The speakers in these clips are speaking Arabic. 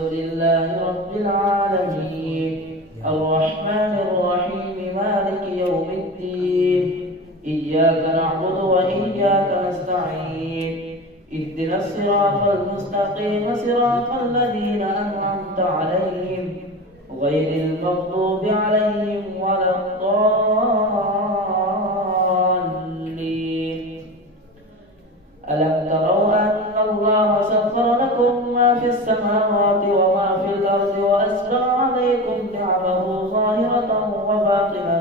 الحمد لله رب العالمين الرحمن الرحيم مالك يوم الدين إياك نعبد وإياك نستعين اهدنا الصراط المستقيم صراط الذين أنعمت عليهم غير المغضوب عليهم ولا الضالين. ألم تروا أن الله سخر لكم ما في السماوات وما في الأرض وأسبغ عليكم نعمه ظاهرة وباطنة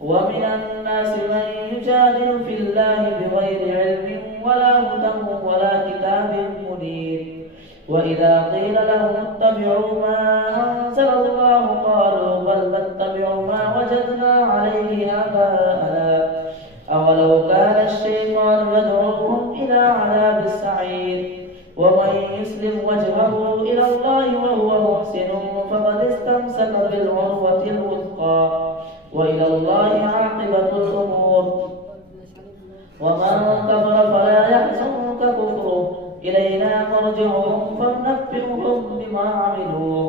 ومن الناس من يجادل في الله بغير علم ولا هدى ولا كتاب منير وإذا قيل لهم اتبعوا ما أنزل الله قالوا بل نتبع ما وجدنا عليه آباءنا أولو كان الشيطان يدعوهم إلى عذاب السعير ومن يسلم وجهه إلى الله وهو محسن فقد استمسك بالعروة الوثقى وإلى الله عاقبة الأمور. ومن كفر فلا يحزنك كفره إلينا مرجعهم فننبئهم بما عملوا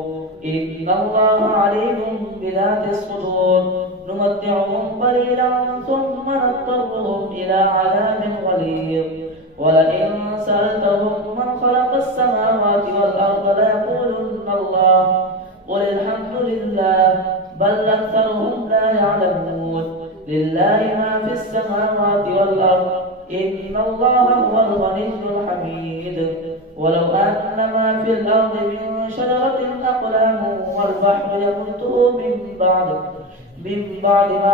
إن الله عليم بذات الصدور. نمتعهم قليلا ثم نضطرهم إلى عذاب غليظ ولئن سألتهم من خلق السماوات والأرض ليقولن الله قل الحمد لله بل أكثرهم لا يعلمون. لله ما في السماوات والأرض إن الله هو الغني الحميد. ولو أن ما في الأرض من شجرة أقلام والبحر يمده من بعده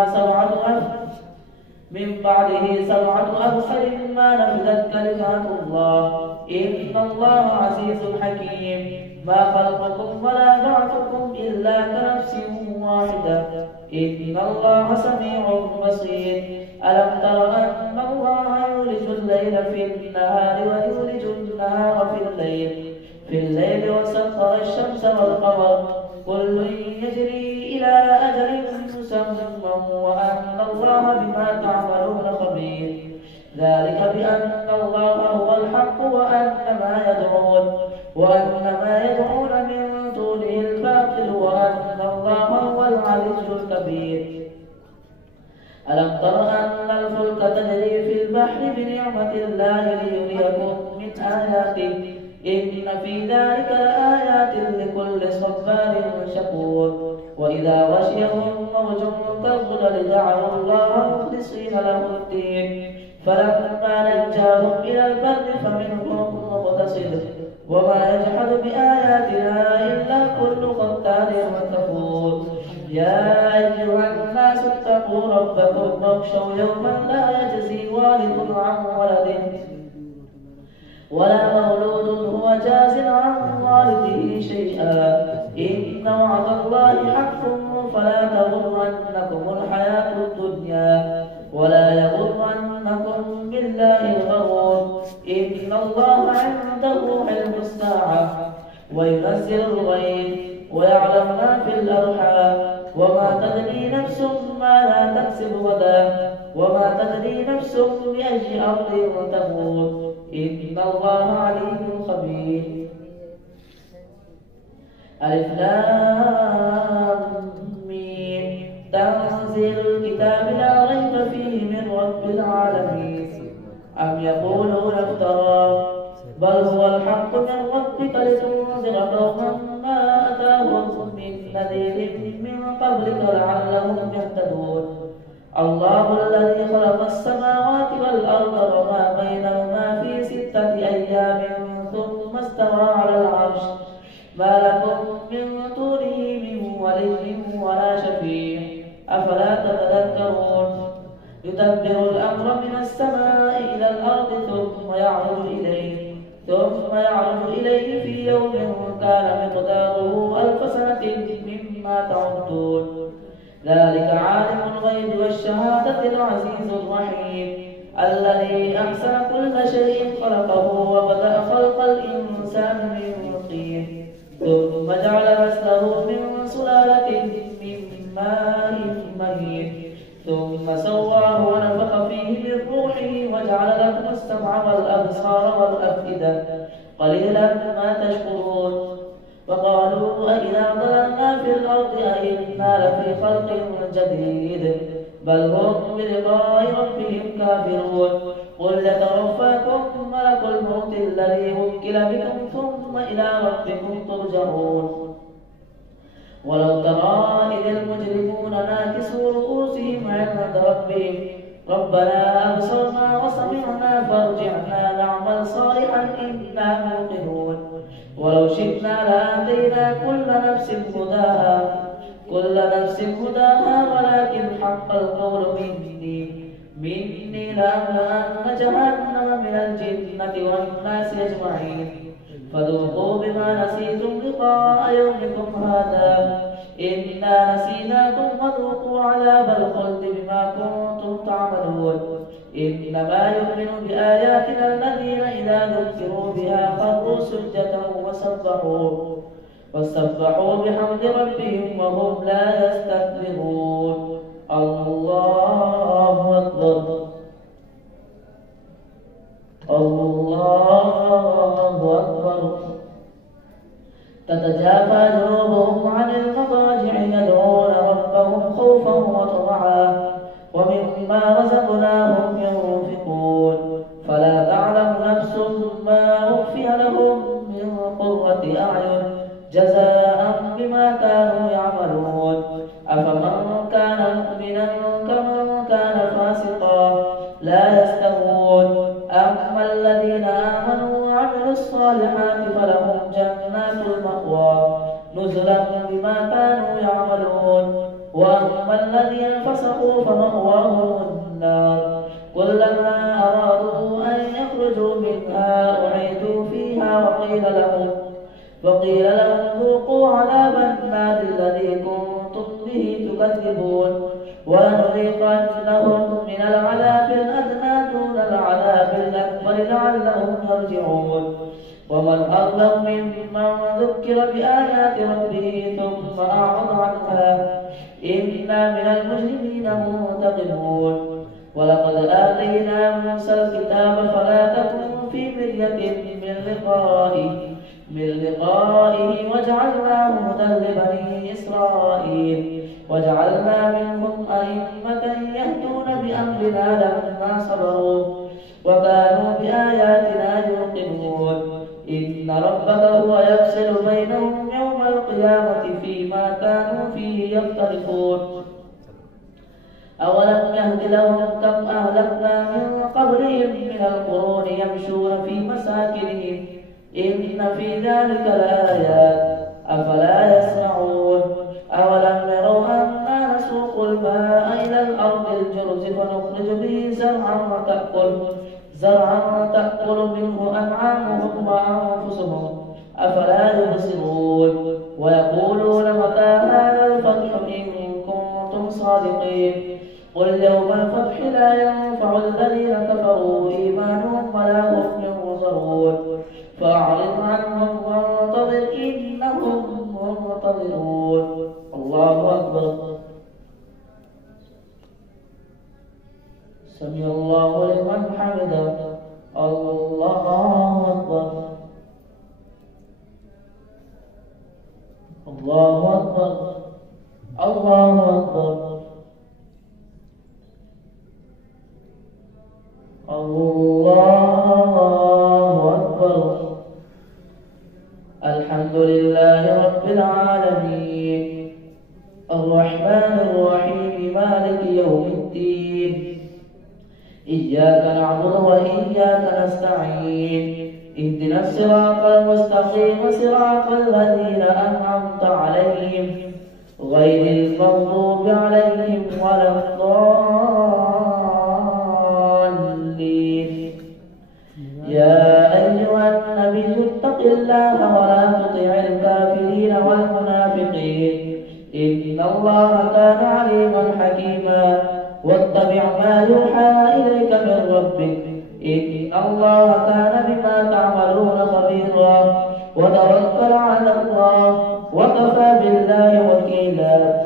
سبعة أبحر ما نفذت كلمات الله إن الله عزيز حكيم. ما خلقكم ولا بعثكم إلا كنفس واحدة إن الله سميع بصير. ألم تر أن الله يولج الليل في النهار ويولج النهار في الليل وسخر الشمس والقمر كل يجري إلى أجل مسمى وأن الله بما تعملون خبير. ذلك بأن الله هو الحق وأن ما يدعون من دونه الباطل وأن الله هو العلي الكبير. ألم تر أن الفلك تجري في البحر بنعمة الله ليريكم من آياته إن في ذلك لآيات لكل صبار شكور. وإذا غشيهم موج كالظلل دعوا الله مخلصين له الدين فلما نجاهم إلى البر فمنهم مقتصد وما يجحد بآياتنا إلا كل ختار كفور. يا أيها الناس اتقوا ربكم واخشوا يوما لا يجزي والد عن ولده ولا مولود هو جاز عن والده شيئا إن وعد الله حق فلا تغرنكم الحياة الدنيا ولا يغرنكم بالله الغرور. إن الله عنده علم الساعة وينزل الغيث ويعلم ما في الأرحام وما تدري نفس ماذا تكسب غدا وما تدري نفس بأي أرض تموت إن الله عليم خبير. ألف لام ميم تنزيل الكتاب لا ريب فيه من رب العالمين. أم يقولون افتراه بل هو الحق من ربك لتنذر قوما ما أتاهم من نذير من قبلك لعلهم يهتدون. الله الذي خلق السماوات والأرض وما بينهما في 6 أيام ثم استوى على العرش ما لكم من دونه من ولي ولا شفيع أفلا تتذكرون. يدبر الأمر من السماء إلى الأرض ثم يعرج إليه في يوم كان مقداره 1000 سنة مما تعدون. ذلك عالم الغيب والشهادة العزيز الرحيم الذي أحسن كل شيء خلقه وبدأ خلق الإنسان من طين ثم جعل نسله من سلالة من ماء مهين ثم سواه ونفخ فيه من روحه وجعل لكم السمع والأبصار والأفئدة قليلا ما تشكرون. وقالوا أإذا ضللنا في الأرض أإنا لفي خلق جديد بل هم بلقاء ربهم كافرون قل يتوفاكم ملك الموت الذي وكل بكم ثم إلى ربكم ترجعون ولو ترى إذ المجرمون ناكسوا رؤوسهم عند ربهم ربنا أبصرنا وسمعنا فارجعنا نعمل صالحا إنا موقنون ولو شئنا لآتينا كل نفس هداها ولكن حق القول مني لأملأن جهنم من الجنة والناس أجمعين فذوقوا بما نسيتم لقاء يومكم هذا إنا نسيناكم وذوقوا عذاب الخلد بما كنتم تعملون إنما يؤمن بآياتنا الذين إذا ذكروا بها خروا سجدا وسبحوا بحمد ربهم وهم لا يستكبرون الله أكبر الله أكبر تتجافى جنوبهم عن المضاجع يدعون ربهم خوفا وطمعا ومما رزقناهم ينفقون فلا تعلم نفس ما أخفي لهم من قرة أعين جزاء بما كانوا يعملون أفمن كان مؤمنا كمن كان فاسقا لا يستوون أما الذين آمنوا وعملوا الصالحات فلهم جنات المأوى نزلا بما كانوا يعملون وأما الذين فسقوا فمأواهم النار كلما أرادوا أن يخرجوا منها أعيدوا فيها وقيل لهم ذوقوا عذاب النار الذي كنتم به تكذبون ولنذيقنهم من العذاب الأدنى دون العذاب الأكبر لعلهم يرجعون ومن أظلم ممن ذكر بآيات ربه ثم أعرض عنها إنا من المجرمين منتقمون ولقد آتينا موسى الكتاب فلا تكن في مرية من لقائه وجعلناه هدى لبني إسرائيل وجعلنا منهم أئمة يهدون بأمرنا لما صبروا وكانوا بآياتنا يوقنون إن ربك هو يفصل بينهم يوم القيامة فيما كانوا فيه يختلفون أولم يهد لهم كم أهلكنا من قبلهم من القرون يمشون في مساكنهم إن في ذلك لآيات أفلا يسمعون أولم يروا أنا نسوق الماء إلى الأرض الجرز فنخرج به زرعا تأكل منه أنعامهم وأنفسهم أفلا يبصرون ويقولون متى هذا الفتح إن كنتم صادقين قل يوم الفتح لا ينفع الذين كفروا إيمانهم ولا هم ينصرون فأعرض عنهم وانتظر إنهم منتظرون الله أكبر سمع الله لمن حمده الله أكبر الله أكبر الله أكبر الله أكبر الحمد لله رب العالمين الرحمن الرحيم مالك يوم الدين إياك نعبد وإياك نستعين اهدنا الصراط المستقيم صراط الذين أنعمت عليهم غير المغضوب عليهم ولا الضالين يا أيها النبي اتق الله ولا تطع الكافرين والمنافقين إن الله كان عليما حكيما واتبع ما يوحى إليك من ربك إن الله كان بما تعملون خبيرا وتوكل على الله وكفى بالله وكيلا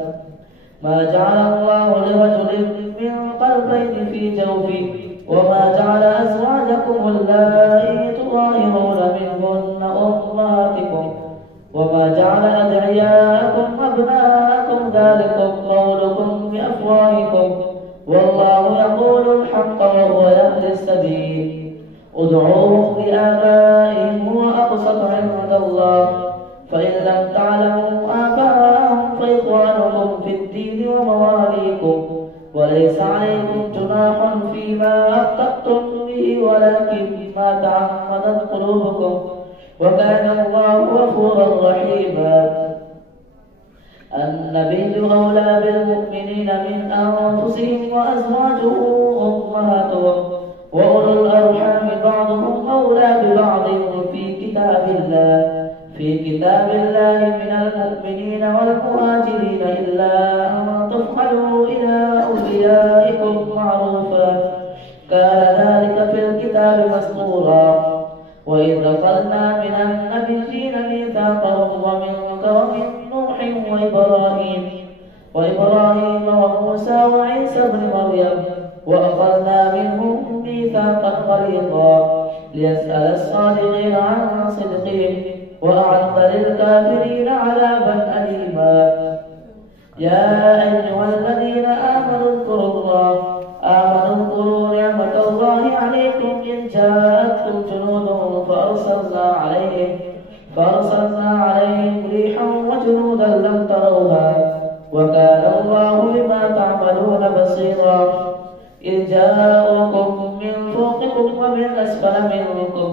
ما جعل الله لرجل من قلبين في جوفه وما جعل أزواجكم اللائي تظاهرون منهن أمهاتكم وما جعل أدعياءكم أبناءكم ذلكم قولكم بأفواهكم والله يقول الحق وهو يهدي السبيل ادعوهم لآبائهم هو أقسط عند الله فإن لم تعلموا آباءهم فإخوانكم في الدين ومواليكم وليس عليكم جناح فيما أخطأتم به ولكن ما تعمدت قلوبكم وكان الله غفورا رحيما. النبي أولى بالمؤمنين من أنفسهم وأزواجه أمهاتهم وأولو الأرحام بعضهم أولى ببعض في كتاب الله من المؤمنين والمهاجرين إلا أن تفعلوا إلى أوليائكم معروفا كان ذلك في الكتاب مسطورا. وإذ أخذنا من النبيين ميثاقهم ومنك ومن نوح وإبراهيم وموسى وعيسى بن مريم وأخذنا منهم ميثاقا غليظا ليسأل الصادقين عن صدقهم وأعد للكافرين عذابا أليما. يا أيها الذين آمنوا اذكروا نعمة الله عليكم إن جاءتكم جنود فأرسلنا عليهم ريحا وجنودا لم تروها وكان الله بما تعملون بصيرا. إذ جاءوكم من فوقكم ومن أسفل منكم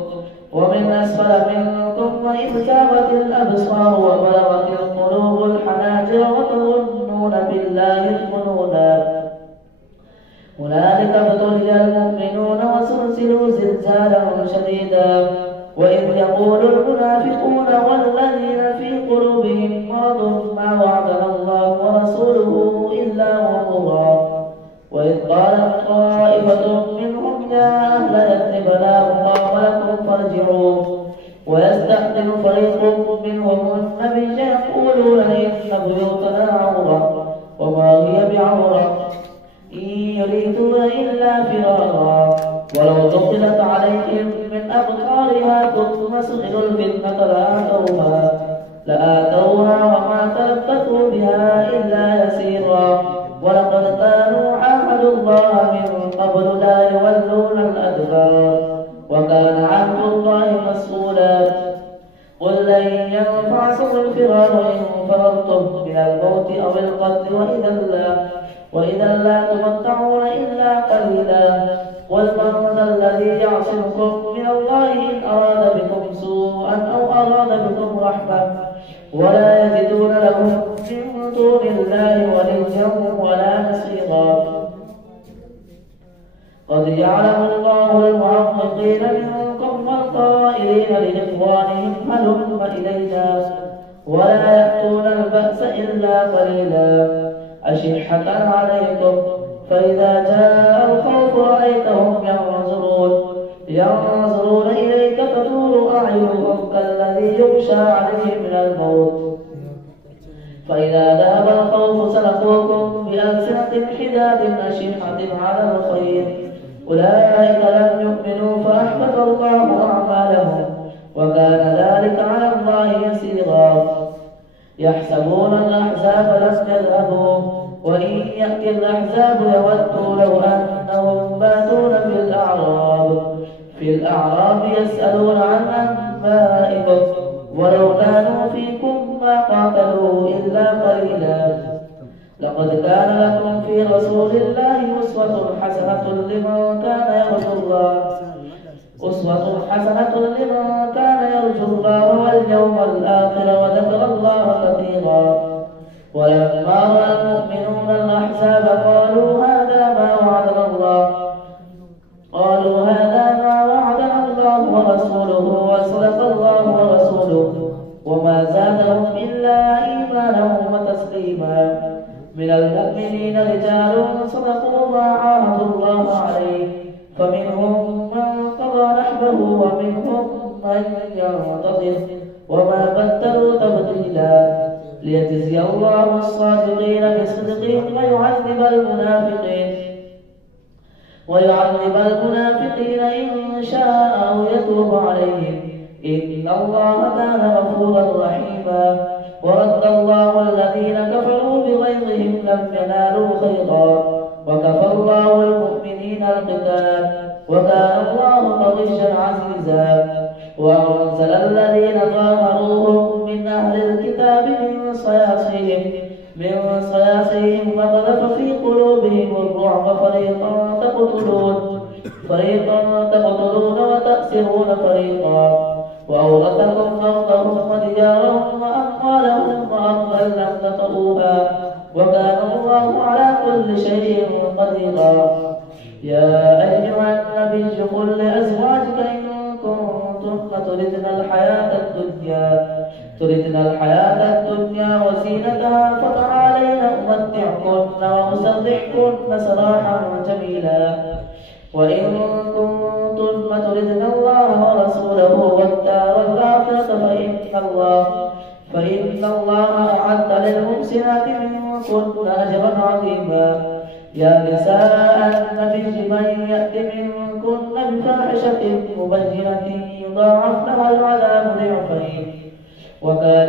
وإذ زاغت الأبصار وبلغت القلوب الحناجر وتظنون بالله الظنونا هنالك ابتلي المؤمنون وزلزلوا زلزالا شديدا. وإذ يقول المنافقون والذين في قلوبهم مرض ما وعدنا الله ورسوله إلا غرورا. وإذ قالت طائفة منهم يا أهل يثرب لا مقام لكم فارجعوا ويستأذن فريق منهم النبي يقولون إن بيوتنا عورة وما هي بعورة إن يريدون إلا فرارا ولو دخلت عليهم من أقطارها ثم سئلوا الفتنة لآتوها وما تلبثوا بها إلا يسيرا. ولقد كانوا عاهدوا الله من قبل لا يولون الأدبار وكان عهد الله مسؤولا. قل لن ينفعكم الفرار إن فررتم من الموت أو القتل وإذا لا تمتعون إلا قليلا. قل من ذا الذي يعصمكم من الله إن أراد بكم سوءا أو أراد بكم رحمة ولا يجدون لهم من دون الله وليا ولا نصيرا. قد يعلم الله المعوقين منكم والقائلين لإخوانهم هلم إلينا ولا يأتون البأس إلا قليلا أشحة عليكم فإذا جاء الخوف رأيتهم ينظرون إليك تدور أعينهم كالذي يغشى عليه من الموت فإذا ذهب الخوف سلقوكم بألسنة حداد أشحة على الخير أولئك لم يؤمنوا فأحبط الله أعمالهم وكان ذلك على الله يسيرا. يحسبون الأحزاب لم يذهبوا وإن يأتي الأحزاب يودوا لو أنهم باتون في الأعراب يسألون عن أنبائكم ولو كانوا فيكم ما قاتلوا إلا قليلا. لقد كان لكم في رسول الله أسوة حسنة لمن كان يرجو الله واليوم الآخر وذكر الله كثيرا. ولما رأى المؤمنون الأحزاب قالوا هذا ما وعدنا الله ورسوله وصدق الله ورسوله وما زادهم إلا إيمانا وتسليما. من المؤمنين رجال صدقوا ما عاهدوا الله عليه فمنهم من قضى نحبه ومنهم من ينتظر وما بدلوا تبديلا. ليجزي الله الصادقين بصدقهم ويعذب المنافقين إن شاء أو يتوب عليهم إن الله كان غفورا رحيما. ورد الله الذين كفروا بغيظهم لم ينالوا خيرا وكفى الله المؤمنين القتال وكان الله قويا عزيزا. وأنزل الذين ظاهروهم من أهل الكتاب من صياصيهم وقذف في قلوبهم الرعب فريقا تقتلون وتأسرون فريقا. وأورثكم أرضهم وديارهم وأموالهم وأرضا لم تطئوها وكان الله على كل شيء قديرا. يا أيها النبي قل لأزواجك إن كنتن تردن الحياة الدنيا وزينتها فتعالين أمتعكن وأسرحكن سراحا جميلا. وإن كنتن تردن الله ورسوله والدار الآخرة فإن الله أعد للمحسنات منكن أجرا عظيما. يا نساء النبي من يأت منكن بفاحشة مبينة يضاعف لها العذاب ضعفين وكان